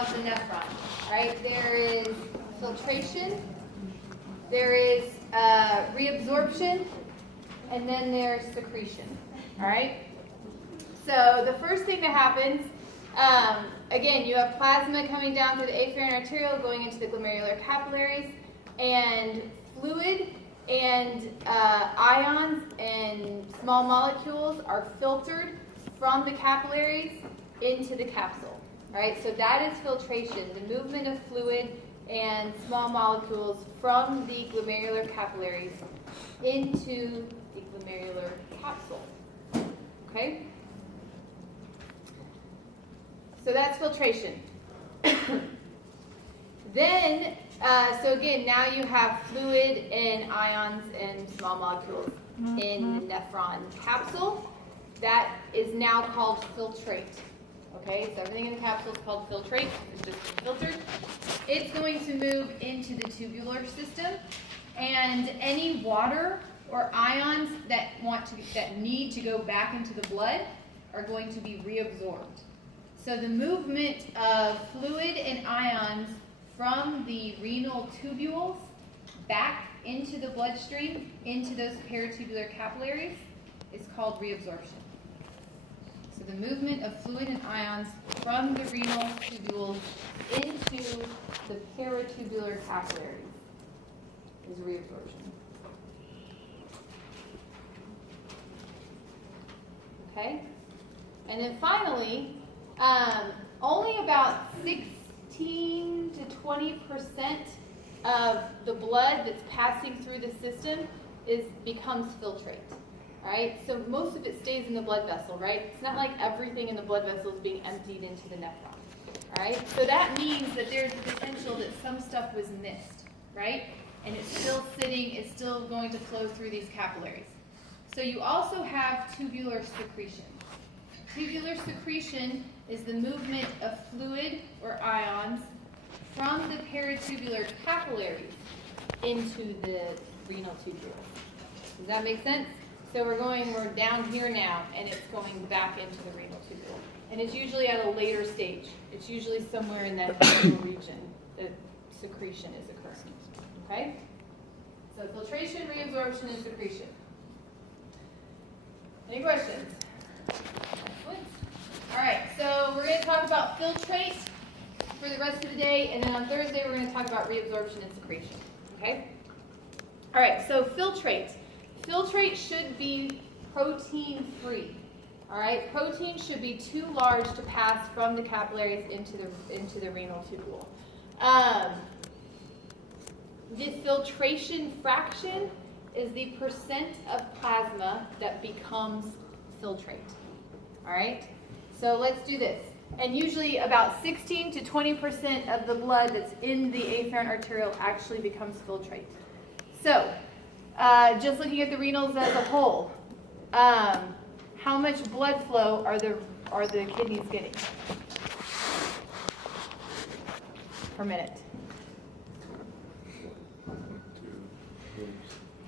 of the nephron. All right, there is filtration, there is reabsorption, and then there's secretion. All right. So the first thing that happens, again, you have plasma coming down through the afferent arteriole, going into the glomerular capillaries, and fluid and ions and small molecules are filtered from the capillaries into the capsule. All right, so that is filtration, the movement of fluid and small molecules from the glomerular capillaries into the glomerular capsule. Okay? So that's filtration. Then, so again, now you have fluid and ions and small molecules in the nephron capsule. That is now called filtrate. Okay, so everything in the capsule is called filtrate. It's just filtered. It's going to move into the tubular system, and any water or ions that need to go back into the blood are going to be reabsorbed. So the movement of fluid and ions from the renal tubules back into the bloodstream, into those peritubular capillaries, is called reabsorption. So the movement of fluid and ions from the renal tubules into the peritubular capillaries is reabsorption. Okay? And then finally, only about 16 to 20% of the blood that's passing through the system becomes filtrate. All right, so most of it stays in the blood vessel, right? It's not like everything in the blood vessel is being emptied into the nephron. All right, so that means that there's the potential that some stuff was missed, right? And it's still sitting, it's still going to flow through these capillaries. So you also have tubular secretion. Tubular secretion is the movement of fluid or ions from the peritubular capillaries into the renal tubules. Does that make sense? So we're down here now, and it's going back into the renal tubule. And it's usually at a later stage. It's usually somewhere in that renal region that secretion is occurring. Okay? So filtration, reabsorption, and secretion. Any questions? Excellent. All right, so we're going to talk about filtrate for the rest of the day, and then on Thursday we're going to talk about reabsorption and secretion. Okay? All right, so filtrate. Filtrate should be protein-free. All right, protein should be too large to pass from the capillaries into the renal tubule. The filtration fraction is the percent of plasma that becomes filtrate. All right, so let's do this. And usually about 16 to 20% of the blood that's in the afferent arteriole actually becomes filtrate. So, just looking at the renals as a whole, how much blood flow are the kidneys getting per minute?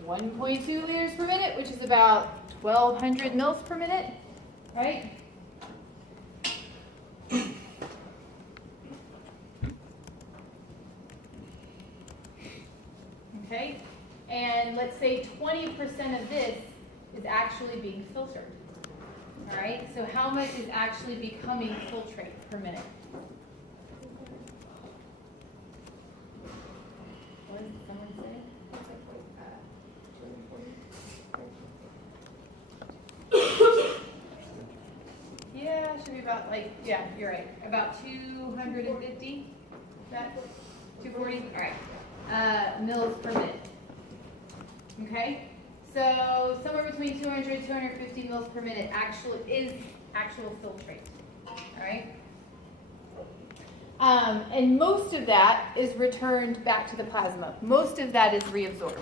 1.2 liters per minute, which is about 1,200 mils per minute, right? Okay, and let's say 20% of this is actually being filtered. All right, so how much is actually becoming filtrate per minute? What did someone say? Yeah, it should be about yeah, you're right. About 250, that 240, all right, mils per minute. Okay, so somewhere between 200 and 250 mils per minute actual filtrate, all right? And most of that is returned back to the plasma. Most of that is reabsorbed.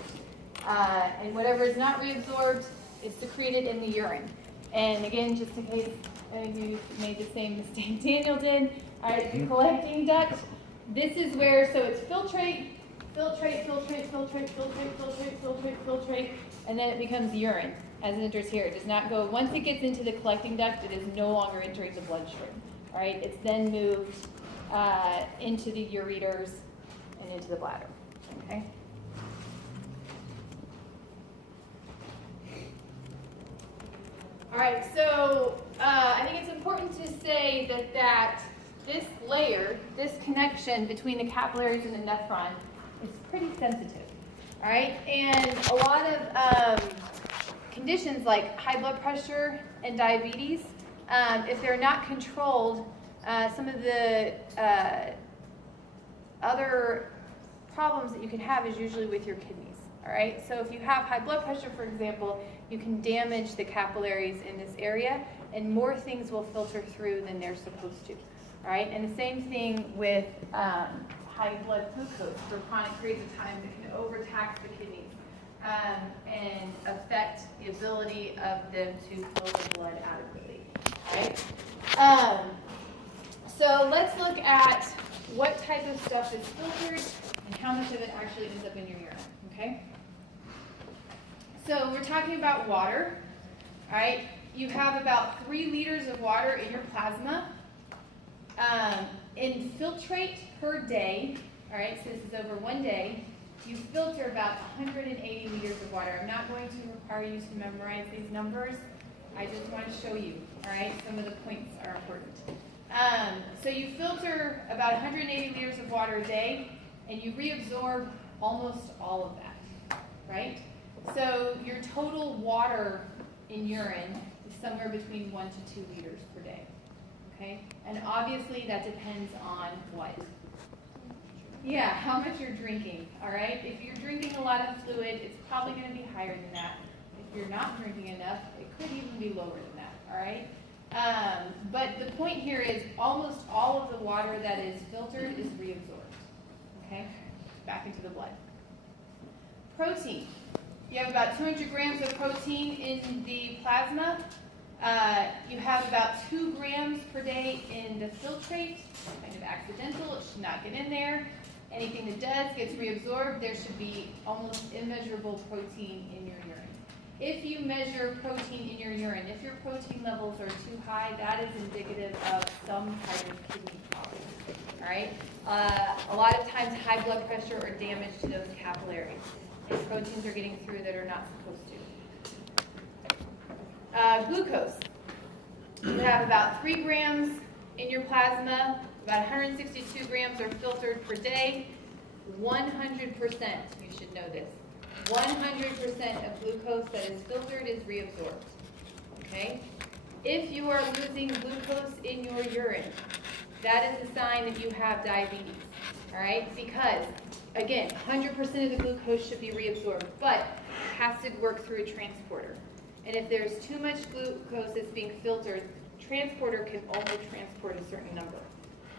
And whatever is not reabsorbed is secreted in the urine. And again, just in case any of you made the same mistake Daniel did, all right, the collecting duct, this is where, so it's filtrate, and then it becomes urine as it enters here. It does not go, once it gets into the collecting duct, it is no longer entering the bloodstream. All right, it's then moved into the ureters and into the bladder. Okay. All right, so I think it's important to say that this layer, this connection between the capillaries and the nephron is pretty sensitive. All right, and a lot of conditions like high blood pressure and diabetes, if they're not controlled, some of the other problems that you can have is usually with your kidneys. All right, so if you have high blood pressure, for example, you can damage the capillaries in this area, and more things will filter through than they're supposed to. All right, and the same thing with high blood glucose for chronic periods of time that can overtax the kidneys and affect the ability of them to flow the blood adequately. All right. So let's look at what type of stuff is filtered and how much of it actually ends up in your urine. Okay. So we're talking about water. All right. You have about 3 liters of water in your plasma. In filtrate per day, all right, so this is over 1 day, you filter about 180 liters of water. I'm not going to require you to memorize these numbers. I just want to show you, all right, some of the points are important. So you filter about 180 liters of water a day, and you reabsorb almost all of that, right? So your total water in urine is somewhere between 1 to 2 liters per day. Okay? And obviously that depends on what? Yeah, how much you're drinking, all right? If you're drinking a lot of fluid, it's probably going to be higher than that. If you're not drinking enough, it could even be lower than that, all right? But the point here is almost all of the water that is filtered is reabsorbed, okay? Back into the blood. Protein. You have about 200 grams of protein in the plasma. You have about 2 grams per day in the filtrate. Kind of accidental, it should not get in there. Anything that does gets reabsorbed. There should be almost immeasurable protein in your urine. If you measure protein in your urine, if your protein levels are too high, that is indicative of some type of kidney problem. All right? A lot of times high blood pressure or damage to those capillaries. And proteins are getting through that are not supposed to. Glucose. You have about 3 grams in your plasma. About 162 grams are filtered per day. 100%, you should know this, 100% of glucose that is filtered is reabsorbed. Okay? If you are losing glucose in your urine, that is a sign that you have diabetes. All right? Because, again, 100% of the glucose should be reabsorbed, but it has to work through a transporter. And if there's too much glucose that's being filtered, transporter can only transport a certain number.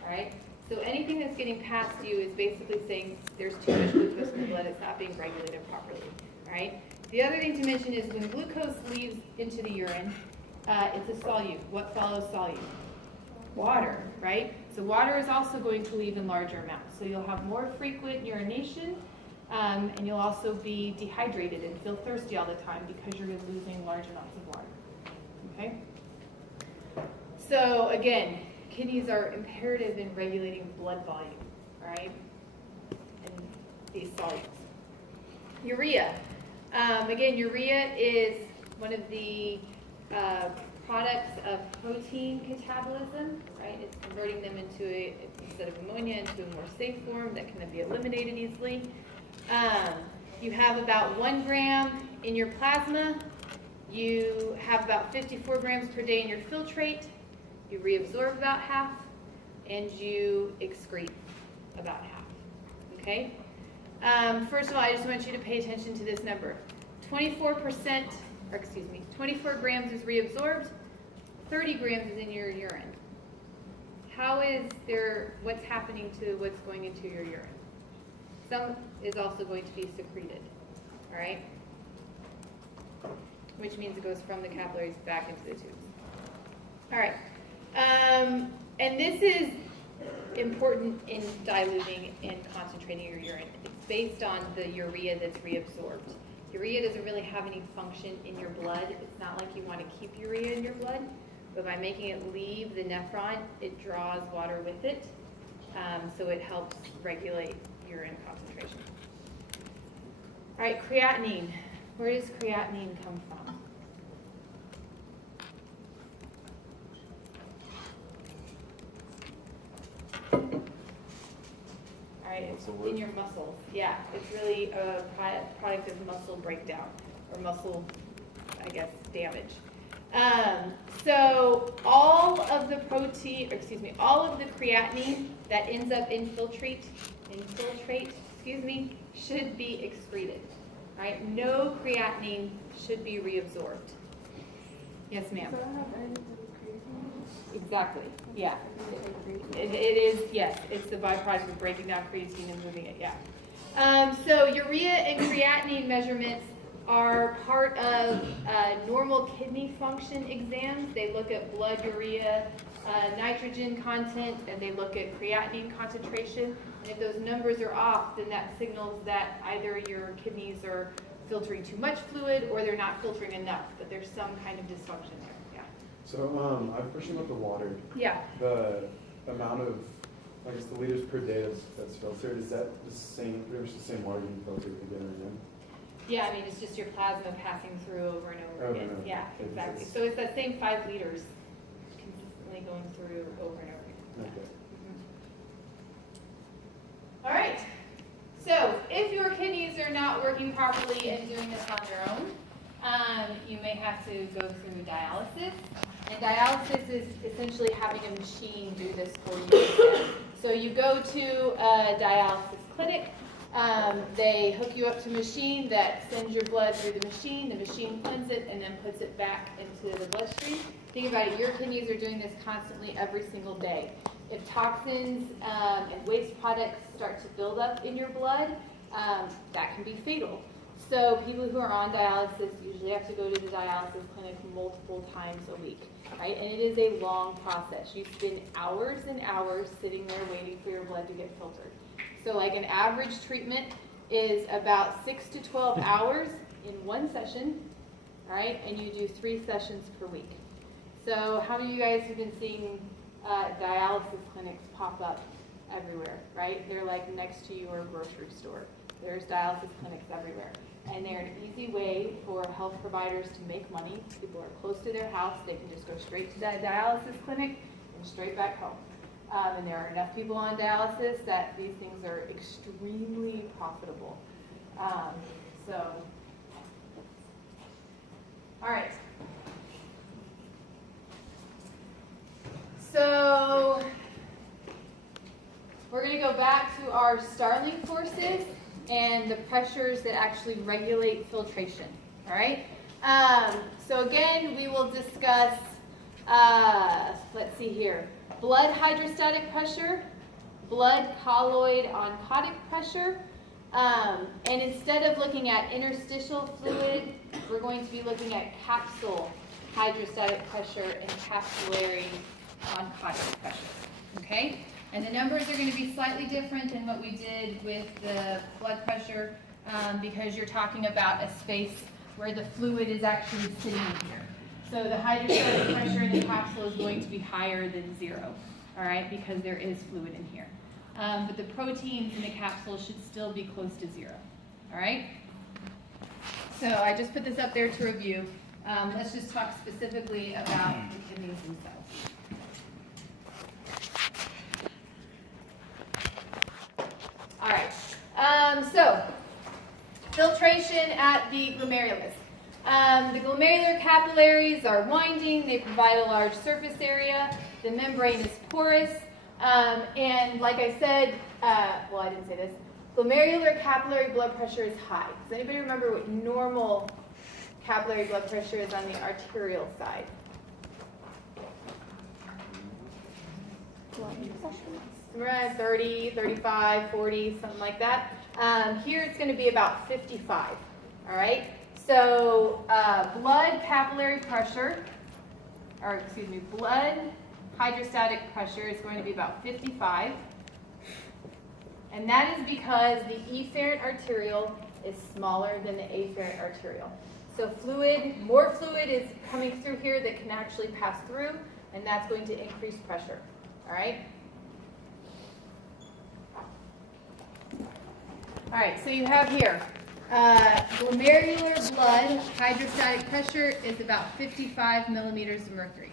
All right? So anything that's getting past you is basically saying there's too much glucose in the blood, it's not being regulated properly. All right? The other thing to mention is when glucose leaves into the urine, it's a solute. What follows solute? Water, right? So water is also going to leave in larger amounts. So you'll have more frequent urination, and you'll also be dehydrated and feel thirsty all the time because you're losing large amounts of water. Okay? So again, kidneys are imperative in regulating blood volume, all right? And these solutes. Urea. Again, urea is one of the products of protein catabolism, right? It's converting them into instead of ammonia, into a more safe form that can be eliminated easily. You have about 1 gram in your plasma. You have about 54 grams per day in your filtrate. You reabsorb about half, and you excrete about half. Okay? First of all, I just want you to pay attention to this number. 24 grams is reabsorbed, 30 grams is in your urine. What's happening to what's going into your urine? Some is also going to be secreted, all right? Which means it goes from the capillaries back into the tubes. All right. And this is important in diluting and concentrating your urine. It's based on the urea that's reabsorbed. Urea doesn't really have any function in your blood. It's not like you want to keep urea in your blood, but by making it leave the nephron, it draws water with it, So it helps regulate urine concentration. All right, creatinine. Where does creatinine come from? All right, it's in your muscles. Yeah, it's really a product of muscle breakdown or muscle, I guess, damage. So all of the all of the creatinine that ends up infiltrate, should be excreted. Right? No creatinine should be reabsorbed. Yes, ma'am. Exactly. Yeah. It is. Yes, it's the byproduct of breaking down creatine and moving it. Yeah. So urea and creatinine measurements are part of normal kidney function exams. They look at blood urea nitrogen content, and they look at creatinine concentration. And if those numbers are off, then that signals that either your kidneys are filtering too much fluid or they're not filtering enough, that there's some kind of dysfunction there. Yeah. So I have a question about the water. Yeah. The amount of, I guess, the liters per day that's filtered, is that the same, pretty much the same water being filtered again and again? Yeah, I mean, it's just your plasma passing through over and over again. No. Yeah, exactly. So it's that same 5 liters consistently going through over and over again. Okay. All right. So if your kidneys are not working properly and doing this on their own, you may have to go through dialysis. And dialysis is essentially having a machine do this for you. So you go to a dialysis clinic. They hook you up to a machine that sends your blood through the machine. The machine cleans it and then puts it back into the bloodstream. Think about it. Your kidneys are doing this constantly every single day. If toxins and waste products start to build up in your blood, that can be fatal. So people who are on dialysis usually have to go to the dialysis clinic multiple times a week, right? And it is a long process. You spend hours and hours sitting there waiting for your blood to get filtered. So like an average treatment is about 6 to 12 hours in one session, all right? And you do 3 sessions per week. So how many of you guys have been seeing dialysis clinics pop up everywhere, right? They're like next to your grocery store. There's dialysis clinics everywhere. And they're an easy way for health providers to make money. People are close to their house. They can just go straight to that dialysis clinic and straight back home. And there are enough people on dialysis that these things are extremely profitable. All right. So we're going to go back to our Starling forces and the pressures that actually regulate filtration. All right. So again, we will discuss, let's see here, blood hydrostatic pressure, blood colloid oncotic pressure, and instead of looking at interstitial fluid, we're going to be looking at capsule hydrostatic pressure and capillary oncotic pressure. Okay? And the numbers are going to be slightly different than what we did with the blood pressure because you're talking about a space where the fluid is actually sitting here. So the hydrostatic pressure in the capsule is going to be higher than 0, all right, because there is fluid in here. But the proteins in the capsule should still be close to 0, all right? So I just put this up there to review. Let's just talk specifically about the kidneys themselves. All right, so filtration at the glomerulus. The glomerular capillaries are winding. They provide a large surface area. The membrane is porous. And like I said, well, I didn't say this. Glomerular capillary blood pressure is high. Does anybody remember what normal capillary blood pressure is on the arterial side? Around 30, 35, 40, something like that. Here it's going to be about 55. All right? So blood capillary pressure, or excuse me, blood hydrostatic pressure is going to be about 55. And that is because the efferent arterial is smaller than the afferent arterial. So more fluid is coming through here that can actually pass through, and that's going to increase pressure. All right? All right, so you have here, glomerular blood hydrostatic pressure is about 55 millimeters of mercury.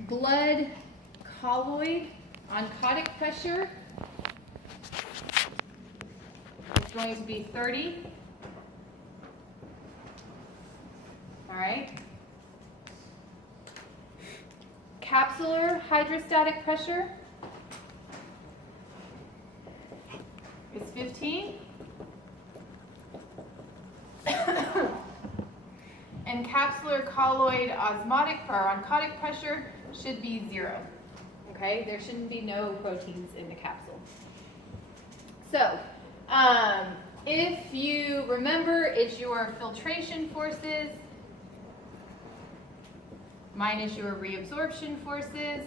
Blood colloid oncotic pressure is going to be 30. All right. Capsular hydrostatic pressure is 15. And capsular colloid osmotic or oncotic pressure should be 0. Okay, there shouldn't be no proteins in the capsule. So, if you remember, it's your filtration forces minus your reabsorption forces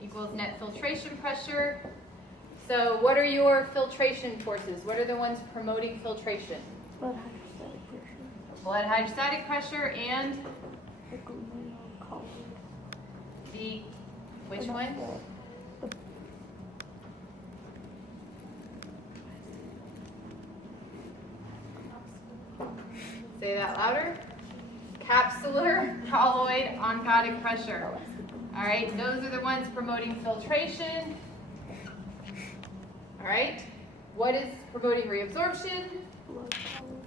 equals net filtration pressure. So what are your filtration forces? What are the ones promoting filtration? Blood hydrostatic pressure. Blood hydrostatic pressure and The glomerular colloid. the, which one? Say that louder. Capsular colloid oncotic pressure. All right, those are the ones promoting filtration. All right, what is promoting reabsorption? Blood colloid.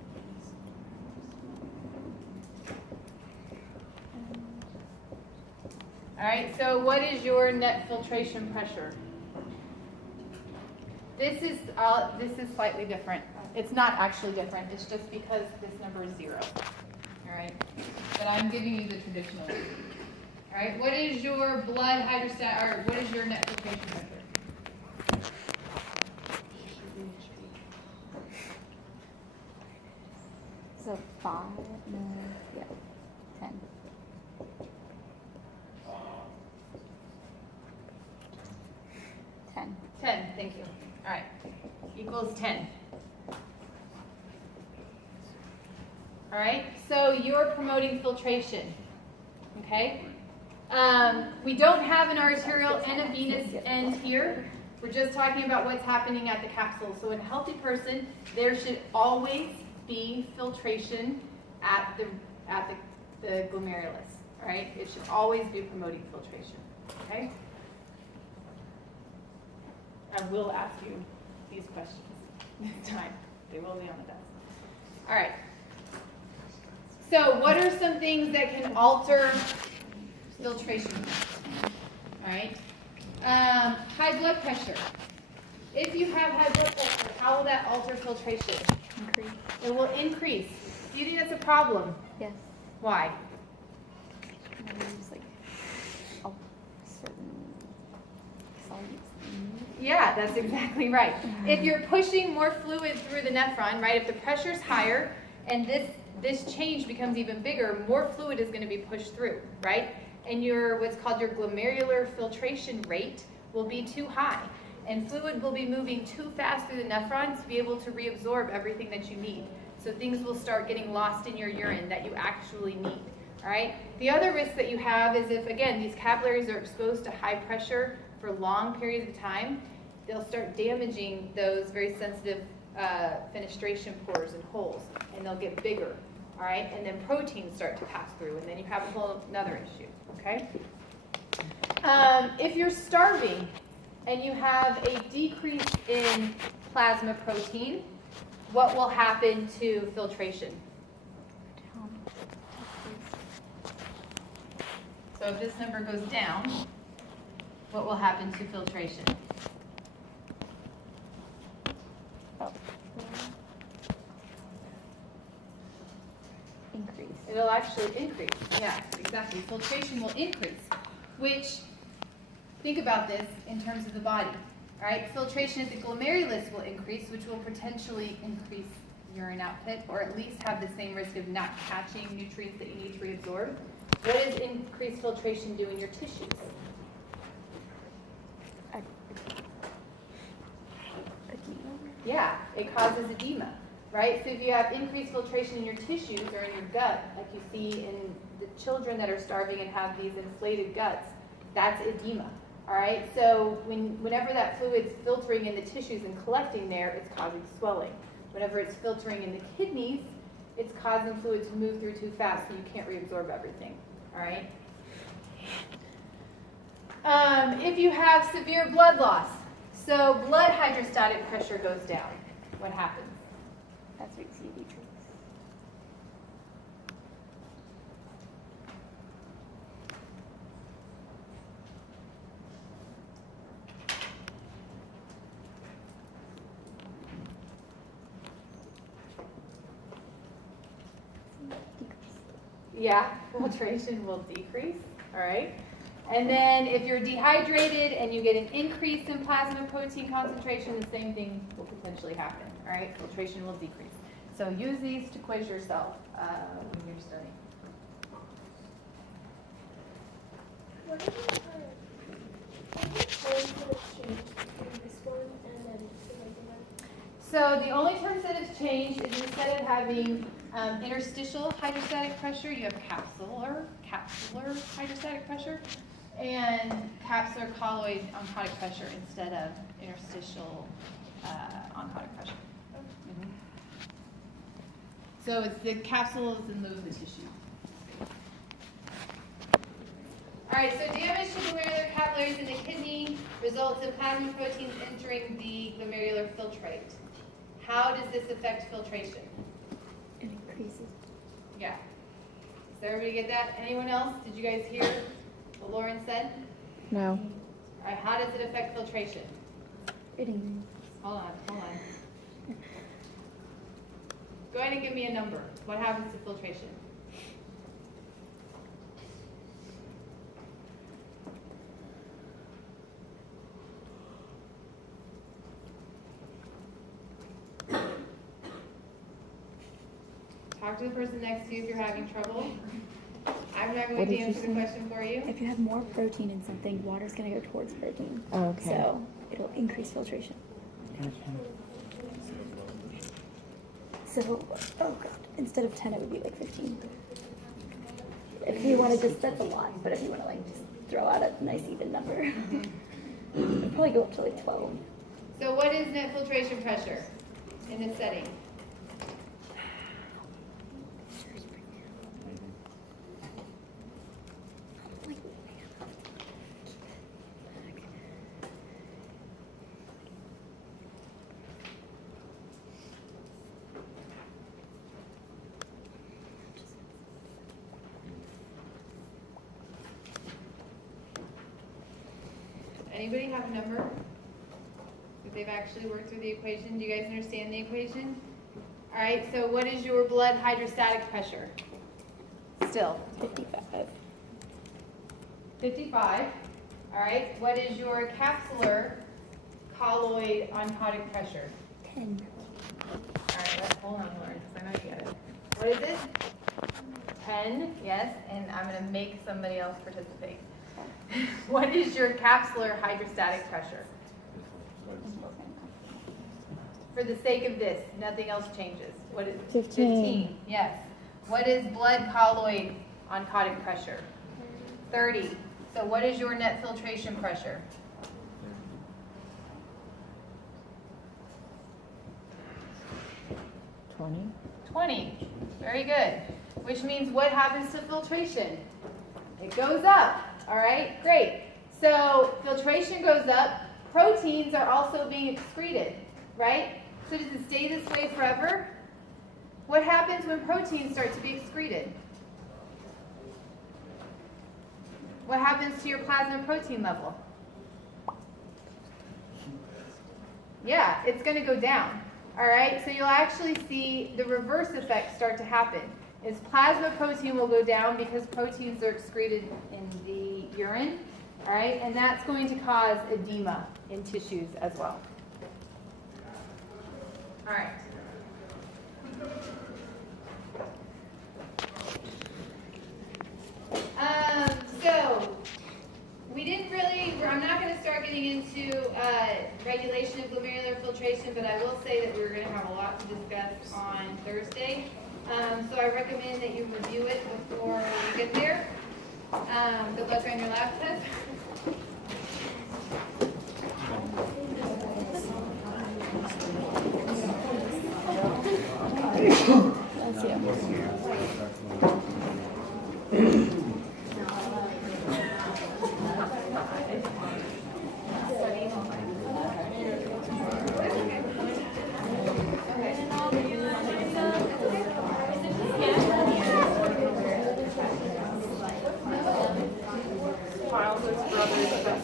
All right, so what is your net filtration pressure? This is slightly different. It's not actually different. It's just because this number is 0. All right, but I'm giving you the traditional one. All right, what is your blood hydrostatic, or what is your net filtration pressure? So 5, no, yeah, 10. 10. 10, thank you. All right, equals 10. All right, so you're promoting filtration, okay? We don't have an arterial and a venous end here. We're just talking about what's happening at the capsule. So in a healthy person, there should always be filtration at the glomerulus, all right? It should always be promoting filtration, okay? I will ask you these questions this time. They will be on the desk. All right. So what are some things that can alter filtration? All right. High blood pressure. If you have high blood pressure, how will that alter filtration? Increase. It will increase. Do you think that's a problem? Yes. Why? Use like a certain solutes. Yeah, that's exactly right. If you're pushing more fluid through the nephron, right, if the pressure's higher and this change becomes even bigger, more fluid is going to be pushed through, right? And your what's called your glomerular filtration rate will be too high. And fluid will be moving too fast through the nephron to be able to reabsorb everything that you need. So things will start getting lost in your urine that you actually need, all right? The other risk that you have is if, again, these capillaries are exposed to high pressure for long periods of time, they'll start damaging those very sensitive fenestration pores and holes, and they'll get bigger, all right? And then proteins start to pass through, and then you have a whole another issue, okay? If you're starving and you have a decrease in plasma protein, what will happen to filtration? So if this number goes down, what will happen to filtration? Increase. It'll actually increase. Yeah, exactly. Filtration will increase, which, think about this in terms of the body. All right, filtration at the glomerulus will increase, which will potentially increase urine output, or at least have the same risk of not catching nutrients that you need to reabsorb. What does increased filtration do in your tissues? Yeah, it causes edema, right? So if you have increased filtration in your tissues or in your gut, like you see in the children that are starving and have these inflated guts, that's edema, All right, so whenever that fluid's filtering in the tissues and collecting there, it's causing swelling. Whenever it's filtering in the kidneys, it's causing fluid to move through too fast, so you can't reabsorb everything. All right. If you have severe blood loss, so blood hydrostatic pressure goes down, what happens? That's what you decrease. Yeah, filtration will decrease, all right? And then if you're dehydrated and you get an increase in plasma protein concentration, the same thing will potentially happen, all right? Filtration will decrease. So use these to quiz yourself when you're studying. What are the terms that have changed between this one and then the regular one? So the only terms that have changed is instead of having interstitial hydrostatic pressure, you have capsular hydrostatic pressure, and capsular colloid oncotic pressure instead of interstitial oncotic pressure. Mhm. So it's the capsules in lieu of the tissue. All right, so damage to glomerular capillaries in the kidney results in plasma proteins entering the glomerular filtrate. How does this affect filtration? It increases. Yeah. Does everybody get that? Anyone else? Did you guys hear what Lauren said? No. All right, how does it affect filtration? It increases. Hold on. Go ahead and give me a number. What happens to filtration? Talk to the person next to you if you're having trouble. I'm not going to answer the question for you. If you have more protein in something, water's going to go towards protein. Oh, okay. So it'll increase filtration. So, oh god, instead of 10, it would be like 15. If you want to just, that's a lot, but if you want to like just throw out a nice even number, it'd probably go up to like 12. So what is net filtration pressure in this setting? Anybody have a number? If they've actually worked through the equation, do you guys understand the equation? All right, so what is your blood hydrostatic pressure? Still. 55. 55. All right, what is your capsular colloid oncotic pressure? 10. All right, hold on, Lauren, because I know you get it. What is it? 10, yes, and I'm going to make somebody else participate. What is your capsular hydrostatic pressure? For the sake of this, nothing else changes. What is 15. Yes. What is blood colloid oncotic pressure? 30. So what is your net filtration pressure? 20. 20. Very good. Which means what happens to filtration? It goes up. All right, great. So filtration goes up. Proteins are also being excreted, right? So does it stay this way forever? What happens when proteins start to be excreted? What happens to your plasma protein level? Yeah, it's going to go down. All right, so you'll actually see the reverse effect start to happen. Is plasma protein will go down because proteins are excreted in the urine, all right, and that's going to cause edema in tissues as well. All right. So we didn't really, I'm not going to start getting into regulation of glomerular filtration, but I will say that we're going to have a lot to discuss on Thursday. So I recommend that you review it before we get there. Good luck on your lab test. Bless you.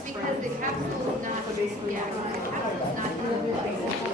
Because the capsule is not, yeah, the capsule is not